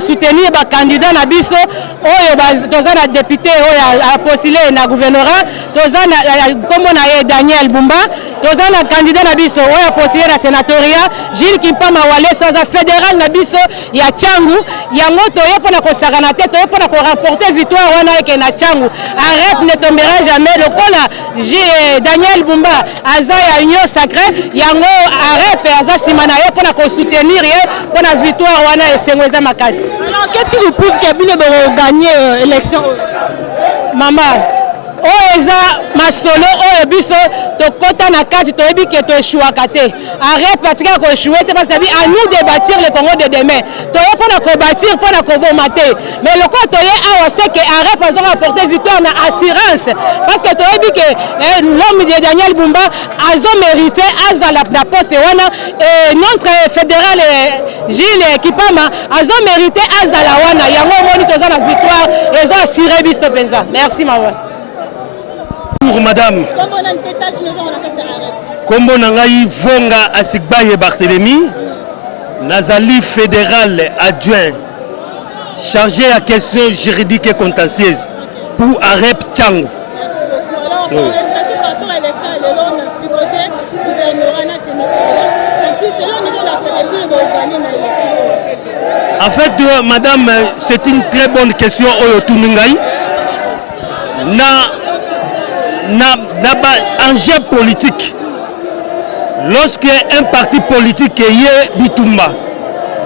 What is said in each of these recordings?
soutenir ba candidat na biso oyo toza na député oyo a postulé na gouvernorat toza na kombo na Daniel Bumba toza na candidat na biso oyo a postulé na sénatoria Gilles Kimpama Wale soza fédéral na biso ya Tchangu yango toye pona kosakana te toye pona ko remporter victoire wana eke na Tchangu arrête ne tombera jamais le kola Daniel Bumba aza ya union sacrée yango arrête aza simana ye pona ko soutenir ye pona victoire wana esengweza makasi. Alors qu'est-ce qui vous prouve que Bino va gagner l'élection? Maman Oeza masolo oyo biso tokota na kati toyebi ke to échouaka te arrête patika ko échouer te parce que à nous de bâtir le Congo de demain toye pona ko bâtir pona ko bomate mais le ko toye awa c'est que arrête pas apporter victoire na assurance parce que toyebi que l'homme de Daniel Bumba azo mérité azala na poste wana et notre fédéral Gilles Kipama azo mérité azala wana yango moni toza na victoire ezo assurer biso penza. Merci maman. Bonjour madame. Kombo nangai Vonga Asikbaye Barthélémy, Nazali fédéral adjoint chargé à questions juridiques et contentieuses pour AREP Tchangu. En fait, madame, c'est une très bonne question au Tumungai. En jeu politique, lorsque un parti politique est bitumba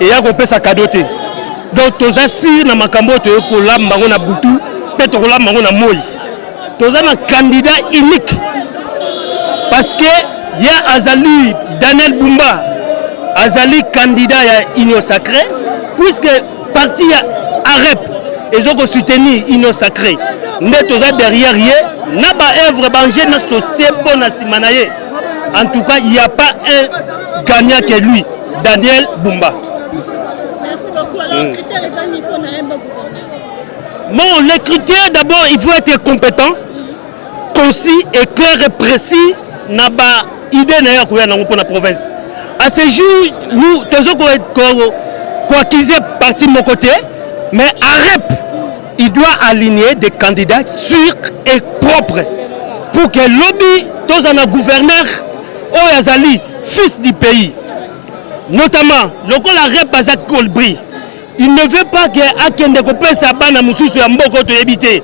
et a coupé sa cadote, donc tous assis na makambo to kola mbango na butu, peut-être kola mbango na moi. Tous un candidat unique parce que il y a Azali Daniel Bumba, Azali candidat ya Union Sacrée, puisque parti AREP ils ont soutenu Union Sacrée. Nous tous derrière hier. En tout cas, il n'y a pas un gagnant que lui, Daniel Bumba. Bon, les critères, d'abord, il faut être compétent, concis et clair et précis. N'a pas idée pour la province. À ce jour, nous, tous acquis parti de mon côté, mais AREP, il doit aligner des candidats sûrs et propres pour que lobby, tous un gouverneur, Oyazali, fils du pays, notamment le col AREP Bazak Kolbri, il ne veut pas que Akende Kopé Sabana Moussou soit Mboko to éviter.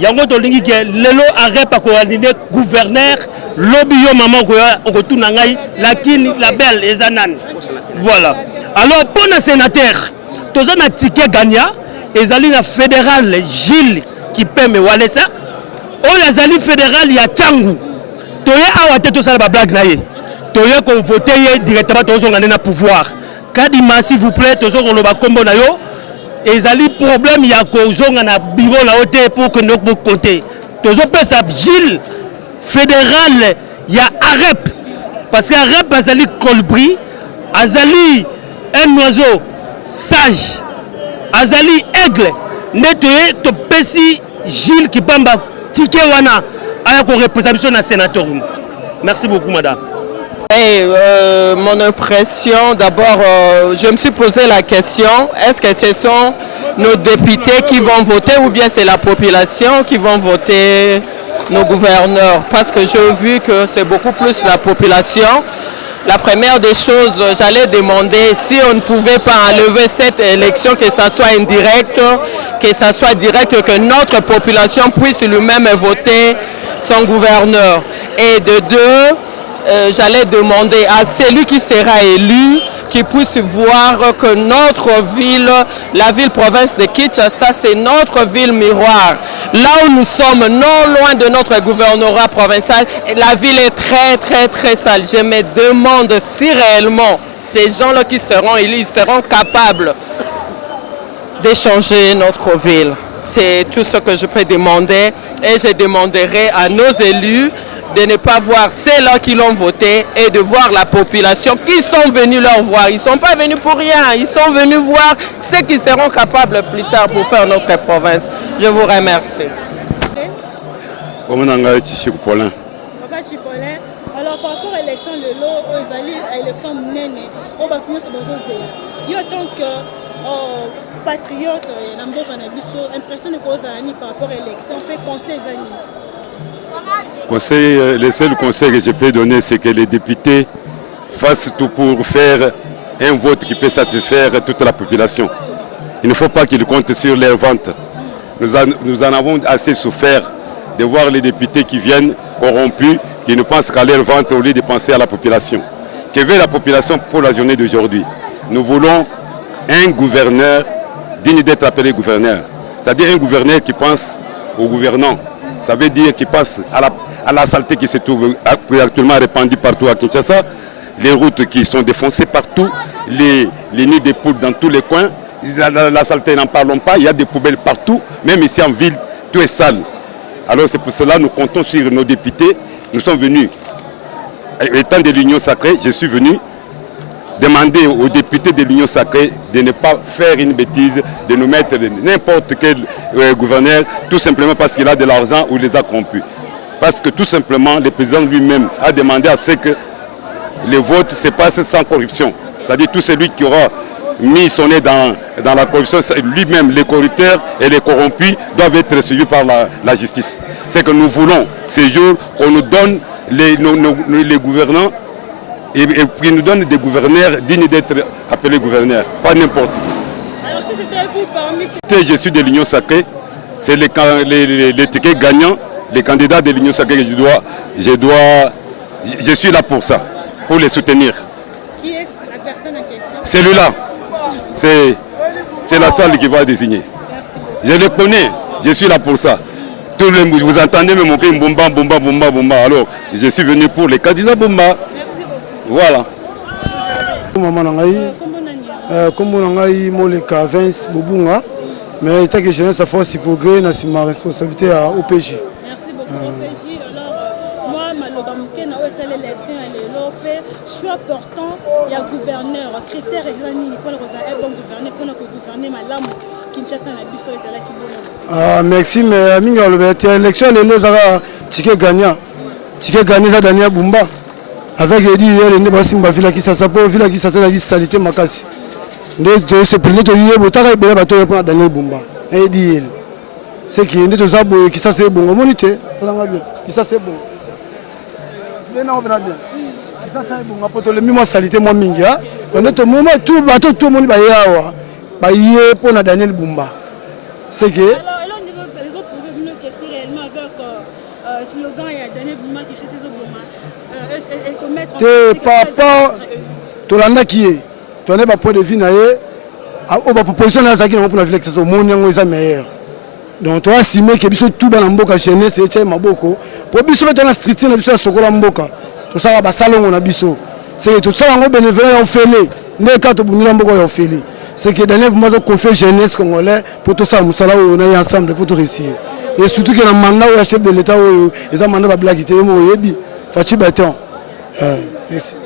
Yango to lingi que lelo AREP a aligné gouverneur, lobby yo maman ko to nangai la kin la belle et Zanan. Voilà. Alors pour le sénateur, tous un ticket gagnant. Ezali na fédéral Gilles Kipeme Walesa oyo ezali fédéral ya Tchangu toye awa te to sala ba blague na ye toye ko voter ye directement to zonga na pouvoir kadima s'il vous plaît to zonga lo ba kombo na yo ezali problème ya ko zonga na bureau na hotel pour que nous compter to zo pesa Gilles fédéral ya AREP parce que AREP azali Kolbri azali un oiseau sage Azali Aigle, netoye to pesi Gilles Kipamba ticket wana aya ko représentation na sénatorium. Merci beaucoup madame. Mon impression, d'abord, je me suis posé la question, est-ce que ce sont nos députés qui vont voter ou bien c'est la population qui vont voter nos gouverneurs? Parce que j'ai vu que c'est beaucoup plus la population. La première des choses, j'allais demander si on ne pouvait pas enlever cette élection, que ça soit indirect, que ça soit direct, que notre population puisse lui-même voter son gouverneur. Et de deux, j'allais demander à celui qui sera élu, qui puisse voir que notre ville, la ville-province de Kinshasa, c'est notre ville miroir. Là où nous sommes, non loin de notre gouvernorat provincial, la ville est très très très sale. Je me demande si réellement ces gens-là qui seront élus, ils seront capables d'échanger notre ville. C'est tout ce que je peux demander et je demanderai à nos élus de ne pas voir ceux-là qui l'ont voté et de voir la population qui sont venus leur voir. Ils ne sont pas venus pour rien, ils sont venus voir ceux qui seront capables plus tard pour faire notre province. Je vous remercie. Alors par rapport à l'élection de l'eau, aux élections menées, au bâtiment sur le il y a donc patriote impression par rapport à l'élection, conseil, le seul conseil que je peux donner, c'est que les députés fassent tout pour faire un vote qui peut satisfaire toute la population. Il ne faut pas qu'ils comptent sur leurs ventes. Nous en avons assez souffert de voir les députés qui viennent corrompus, qui ne pensent qu'à leur vente au lieu de penser à la population. Que veut la population pour la journée d'aujourd'hui? Nous voulons un gouverneur digne d'être appelé gouverneur. C'est-à-dire un gouverneur qui pense aux gouvernants. Ça veut dire qu'il pense à la saleté qui se trouve actuellement répandue partout à Kinshasa, les routes qui sont défoncées partout, les nids de poules dans tous les coins. La saleté, n'en parlons pas, il y a des poubelles partout, même ici en ville, tout est sale. Alors c'est pour cela que nous comptons sur nos députés. Nous sommes venus, étant de l'Union sacrée, je suis venu demander aux députés de l'Union sacrée de ne pas faire une bêtise, de nous mettre n'importe quel gouverneur, tout simplement parce qu'il a de l'argent ou il les a corrompus. Parce que tout simplement, le président lui-même a demandé à ce que les votes se passent sans corruption. C'est-à-dire tout celui qui aura mis son nez dans la corruption, lui-même, les corrupteurs et les corrompus doivent être suivis par la justice. C'est que nous voulons, ces jours, qu'on nous donne les gouvernants et qui nous donnent des gouverneurs dignes d'être appelés gouverneurs, pas n'importe qui. Alors si c'était vous parmi... Je suis de l'Union sacrée, c'est les tickets gagnants, les candidats de l'Union sacrée que je suis là pour ça, pour les soutenir. Qui est la personne en question? Celui-là, c'est la salle qui va désigner. Je le connais, je suis là pour ça. Tout le monde, vous entendez me moquer Bomba, Bomba, Bomba, Bomba. Alors, je suis venu pour les candidats Bomba. Voilà. Comme on a eu Moleka Vince Bobunga, mais tant que jeunesse a force progrès, c'est ma responsabilité à OPJ. Merci beaucoup OPJ. Alors, moi, Malobamouké, na été l'élection et l'OP, choix portant, il y a gouverneur, critères et granit, pour le bon gouverneur, pour notre gouverner Malam, Kinshasa na biso et la Kibona. Ah, merci, mais Aminga, l'élection, les lois, ticket gagnant. Ticket gagnant, ça Daniel Bumba. Avec Edi, il y a des villes qui s'appellent Villa qui s'appelle la salité Makasi. De se plaindre de hier, vous avez bien battu pour Daniel Bumba. Edi, c'est qui est de ça qui s'appelle bon, monité, qui s'appelle bon. Venons bien. Qui s'appelle bon, pour le même salité moi mingia. Dans notre moment tout bateau tout le monde va y avoir. Bah hier pour Daniel Bumba. C'est que slogan il y a Daniel Bumba qui chez ses Bumba et commettre te papa tolanda qui est tu n'as pas point de vie naé au ba proposition là ça qui on pour la ville que ça mon yango est meilleur donc toi assumer que biso tout ba na mboka jeunesse et tchai maboko pour biso mettre na street na biso sokola mboka to ça ba salon na biso c'est tout ça ngo bénévolat on fait les quand to bunila mboka on fait c'est que Daniel Bumba ko fait jeunesse congolais pour tout ça musala on est ensemble pour tout réussir. Et surtout que le mandat où le chef de l'État, ils ont demandé à Black, il faut Fachi Béton. Merci.